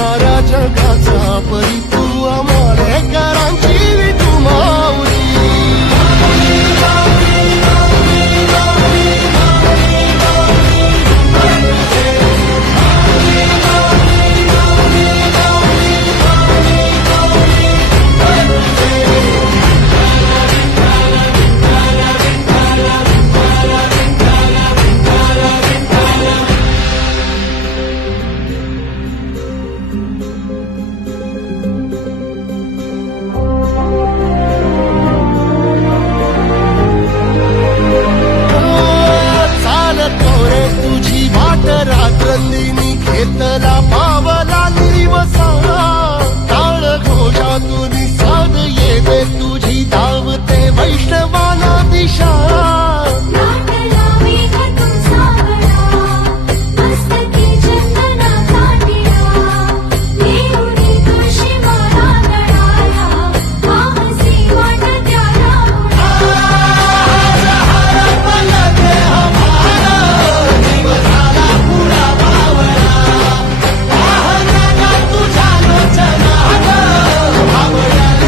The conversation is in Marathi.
साऱ्या जगाचा परी तू आंबेडकरांची विठू माऊली. रात्रंदिनी घेतला पावला दिवसा टाळ घोषातून साध येते तुझी